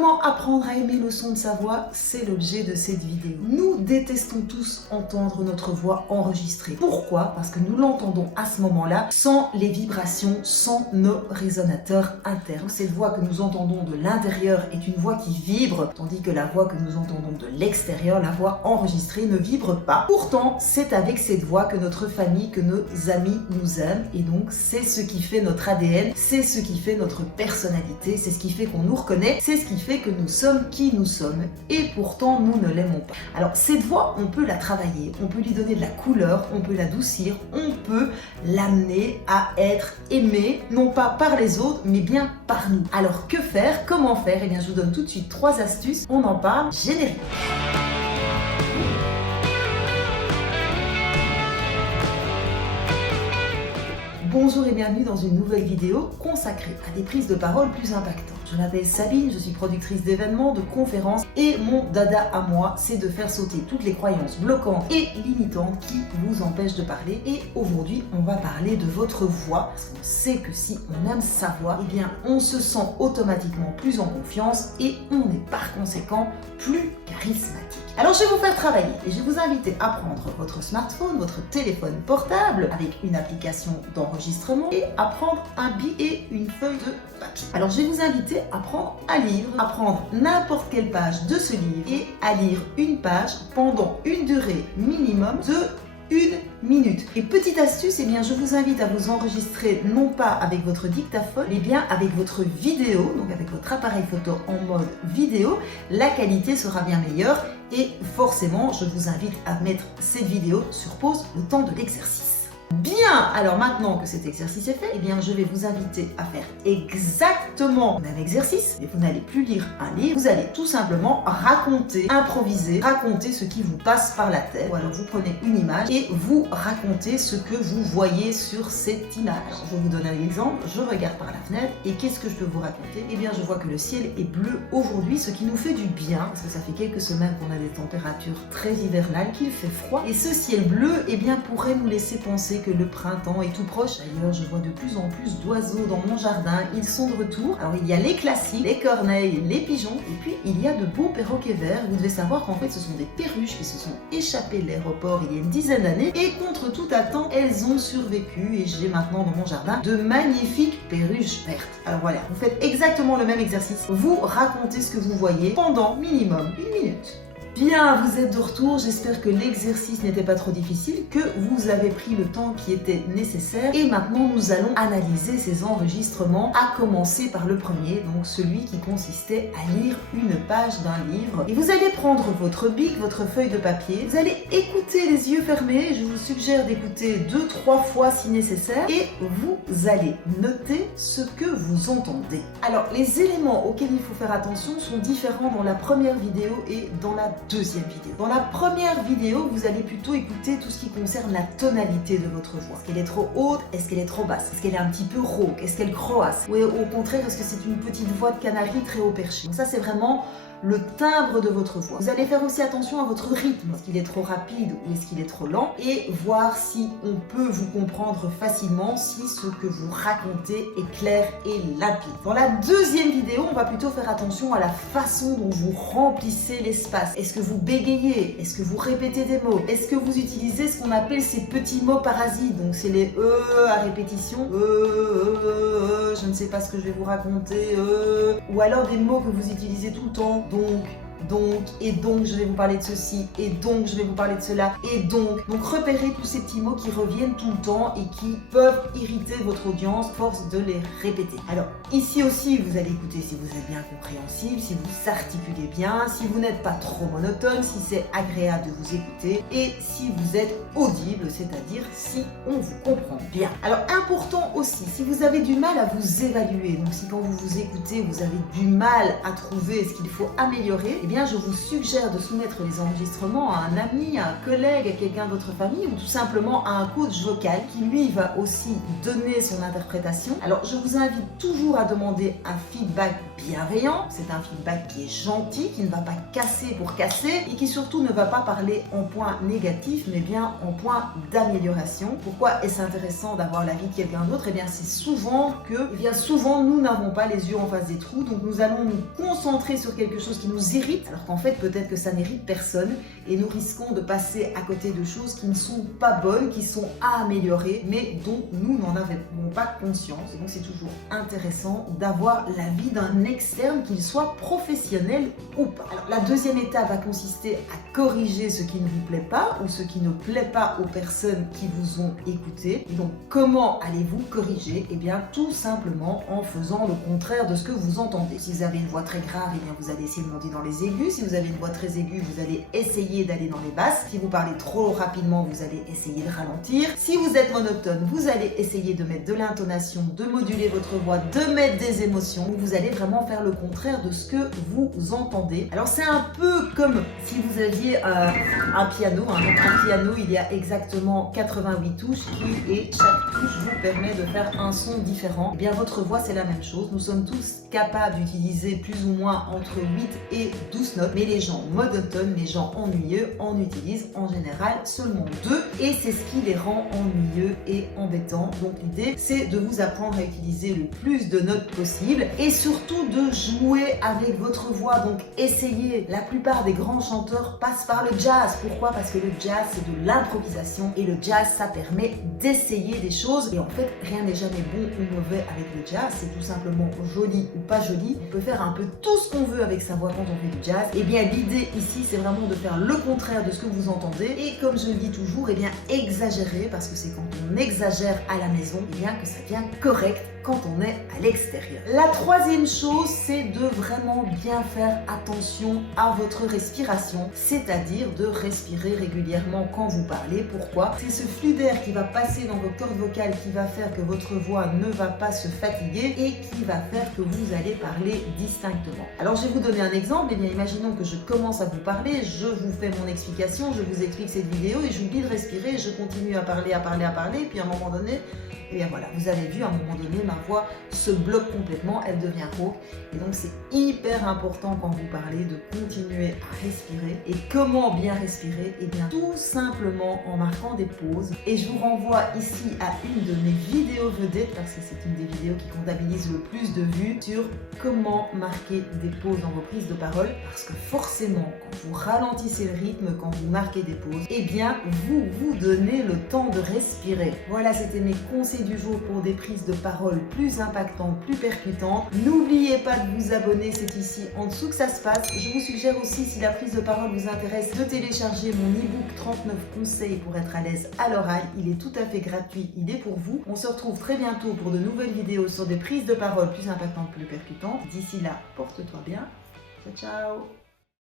Comment apprendre à aimer le son de sa voix? C'est l'objet de cette vidéo. Nous détestons tous entendre notre voix enregistrée. Pourquoi? Parce que nous l'entendons à ce moment-là sans les vibrations, sans nos résonateurs internes. Cette voix que nous entendons de l'intérieur est une voix qui vibre, tandis que la voix que nous entendons de l'extérieur, la voix enregistrée, ne vibre pas. Pourtant, c'est avec cette voix que notre famille, que nos amis nous aiment, et donc c'est ce qui fait notre ADN, c'est ce qui fait notre personnalité, c'est ce qui fait qu'on nous reconnaît, c'est ce qui fait que nous sommes qui nous sommes, et pourtant nous ne l'aimons pas. Alors cette voix, on peut la travailler, on peut lui donner de la couleur, on peut l'adoucir, on peut l'amener à être aimée, non pas par les autres, mais bien par nous. Alors que faire? Comment faire? Eh bien je vous donne tout de suite 3 astuces, on en parle, générique. Bonjour et bienvenue dans une nouvelle vidéo consacrée à des prises de parole plus impactantes. Je m'appelle Sabine, je suis productrice d'événements, de conférences et mon dada à moi, c'est de faire sauter toutes les croyances bloquantes et limitantes qui vous empêchent de parler. Et aujourd'hui, on va parler de votre voix, parce qu'on sait que si on aime sa voix, eh bien on se sent automatiquement plus en confiance et on est par conséquent plus charismatique. Alors je vais vous faire travailler et je vais vous inviter à prendre votre smartphone, votre téléphone portable avec une application d'enregistrement et à prendre un bic et une feuille de papier. Alors je vais vous inviter à prendre un livre, à prendre n'importe quelle page de ce livre et à lire une page pendant une durée minimum de 1 minute. Et petite astuce, eh bien, je vous invite à vous enregistrer non pas avec votre dictaphone, mais bien avec votre vidéo, donc avec votre appareil photo en mode vidéo. La qualité sera bien meilleure et forcément, je vous invite à mettre cette vidéo sur pause le temps de l'exercice. Bien, alors maintenant que cet exercice est fait, eh bien je vais vous inviter à faire exactement le même exercice, mais vous n'allez plus lire un livre, vous allez tout simplement raconter, improviser, raconter ce qui vous passe par la tête. Ou alors vous prenez une image et vous racontez ce que vous voyez sur cette image. Alors, je vais vous donner un exemple, je regarde par la fenêtre et qu'est-ce que je peux vous raconter? Eh bien je vois que le ciel est bleu aujourd'hui, ce qui nous fait du bien, parce que ça fait quelques semaines qu'on a des températures très hivernales, qu'il fait froid, et ce ciel bleu, eh bien pourrait nous laisser penser que le printemps est tout proche. D'ailleurs, je vois de plus en plus d'oiseaux dans mon jardin. Ils sont de retour. Alors, il y a les classiques, les corneilles, les pigeons. Et puis, il y a de beaux perroquets verts. Vous devez savoir qu'en fait, ce sont des perruches qui se sont échappées de l'aéroport il y a une dizaine d'années. Et contre toute attente, elles ont survécu. Et j'ai maintenant dans mon jardin de magnifiques perruches vertes. Alors voilà, vous faites exactement le même exercice. Vous racontez ce que vous voyez pendant minimum 1 minute. Bien, vous êtes de retour, j'espère que l'exercice n'était pas trop difficile, que vous avez pris le temps qui était nécessaire et maintenant nous allons analyser ces enregistrements, à commencer par le premier, donc celui qui consistait à lire une page d'un livre. Et vous allez prendre votre bic, votre feuille de papier, vous allez écouter les yeux fermés, je vous suggère d'écouter 2-3 fois si nécessaire et vous allez noter ce que vous entendez. Alors, les éléments auxquels il faut faire attention sont différents dans la première vidéo et dans la deuxième vidéo. Dans la première vidéo, vous allez plutôt écouter tout ce qui concerne la tonalité de votre voix. Est-ce qu'elle est trop haute? Est-ce qu'elle est trop basse? Est-ce qu'elle est un petit peu rauque? Est-ce qu'elle croasse? Ou au contraire, est-ce que c'est une petite voix de canari très haut perché? Donc ça, c'est vraiment le timbre de votre voix. Vous allez faire aussi attention à votre rythme. Est-ce qu'il est trop rapide ou est-ce qu'il est trop lent? Et voir si on peut vous comprendre facilement, si ce que vous racontez est clair et limpide. Dans la deuxième vidéo, on va plutôt faire attention à la façon dont vous remplissez l'espace. Est-ce que vous bégayez? Est-ce que vous répétez des mots? Est-ce que vous utilisez ce qu'on appelle ces petits mots parasites? Donc c'est les à répétition. Je ne sais pas ce que je vais vous raconter. Ou alors des mots que vous utilisez tout le temps. Donc, et donc je vais vous parler de ceci, et donc je vais vous parler de cela, et donc repérez tous ces petits mots qui reviennent tout le temps et qui peuvent irriter votre audience, force de les répéter. Alors ici aussi vous allez écouter si vous êtes bien compréhensible, si vous articulez bien, si vous n'êtes pas trop monotone, si c'est agréable de vous écouter et si vous êtes audible, c'est-à-dire si on vous comprend bien. Alors important aussi, si vous avez du mal à vous évaluer, donc si quand vous vous écoutez vous avez du mal à trouver ce qu'il faut améliorer, bien je vous suggère de soumettre les enregistrements à un ami, à un collègue, à quelqu'un de votre famille ou tout simplement à un coach vocal qui lui va aussi donner son interprétation. Alors je vous invite toujours à demander un feedback bienveillant, c'est un feedback qui est gentil, qui ne va pas casser pour casser et qui surtout ne va pas parler en point négatif mais bien en point d'amélioration. Pourquoi est-ce intéressant d'avoir l'avis de quelqu'un d'autre? Eh bien c'est souvent que nous n'avons pas les yeux en face des trous, donc nous allons nous concentrer sur quelque chose qui nous irrite alors qu'en fait peut-être que ça n'irrite personne et nous risquons de passer à côté de choses qui ne sont pas bonnes, qui sont à améliorer mais dont nous n'en avons pas conscience. Et donc c'est toujours intéressant d'avoir l'avis d'un externe, qu'il soit professionnel ou pas. Alors la deuxième étape va consister à corriger ce qui ne vous plaît pas ou ce qui ne plaît pas aux personnes qui vous ont écouté. Et donc comment allez-vous corriger? Eh bien tout simplement en faisant le contraire de ce que vous entendez. Si vous avez une voix très grave, eh bien vous allez essayer de monter dans les aigus. Si vous avez une voix très aiguë, vous allez essayer d'aller dans les basses. Si vous parlez trop rapidement, vous allez essayer de ralentir. Si vous êtes monotone, vous allez essayer de mettre de l'intonation, de moduler votre voix, de mettre des émotions. Vous allez vraiment faire le contraire de ce que vous entendez. Alors c'est un peu comme si vous aviez un piano. Donc un piano, il y a exactement 88 touches et chaque touche vous permet de faire un son différent. Et bien votre voix c'est la même chose. Nous sommes tous capables d'utiliser plus ou moins entre 8 et 12 notes, mais les gens monotones, les gens ennuyeux en utilisent en général seulement 2 et c'est ce qui les rend ennuyeux et embêtants. Donc l'idée c'est de vous apprendre à utiliser le plus de notes possible et surtout de jouer avec votre voix. Donc essayez. La plupart des grands chanteurs passent par le jazz. Pourquoi? Parce que le jazz c'est de l'improvisation et le jazz ça permet d'essayer des choses et en fait rien n'est jamais bon ou mauvais avec le jazz, c'est tout simplement joli ou pas joli. On peut faire un peu tout ce qu'on veut avec sa voix quand on fait du jazz. Et bien l'idée ici c'est vraiment de faire le contraire de ce que vous entendez et comme je le dis toujours, et bien exagérer parce que c'est quand on exagère à la maison et bien que ça devient correct quand on est à l'extérieur. La troisième chose, c'est de vraiment bien faire attention à votre respiration, c'est-à-dire de respirer régulièrement quand vous parlez. Pourquoi? C'est ce flux d'air qui va passer dans vos cordes vocales qui va faire que votre voix ne va pas se fatiguer et qui va faire que vous allez parler distinctement. Alors je vais vous donner un exemple. Eh bien imaginons que je commence à vous parler, je vous fais mon explication, je vous explique cette vidéo et j'oublie de respirer, je continue à parler, et puis à un moment donné, et bien voilà, vous avez vu, à un moment donné, ma voix se bloque complètement, elle devient rauque. Et donc c'est hyper important quand vous parlez de continuer à respirer. Et comment bien respirer? Et bien tout simplement en marquant des pauses. Et je vous renvoie ici à une de mes vidéos vedettes, parce que c'est une des vidéos qui comptabilise le plus de vues, sur comment marquer des pauses dans vos prises de parole. Parce que forcément, quand vous ralentissez le rythme, quand vous marquez des pauses, et bien vous vous donnez le temps de respirer. Voilà, c'était mes conseils du jour pour des prises de parole plus impactantes, plus percutantes. N'oubliez pas de vous abonner, c'est ici en dessous que ça se passe. Je vous suggère aussi, si la prise de parole vous intéresse, de télécharger mon e-book 39 conseils pour être à l'aise à l'oral. Il est tout à fait gratuit, il est pour vous. On se retrouve très bientôt pour de nouvelles vidéos sur des prises de parole plus impactantes, plus percutantes. D'ici là, porte-toi bien. Ciao, ciao!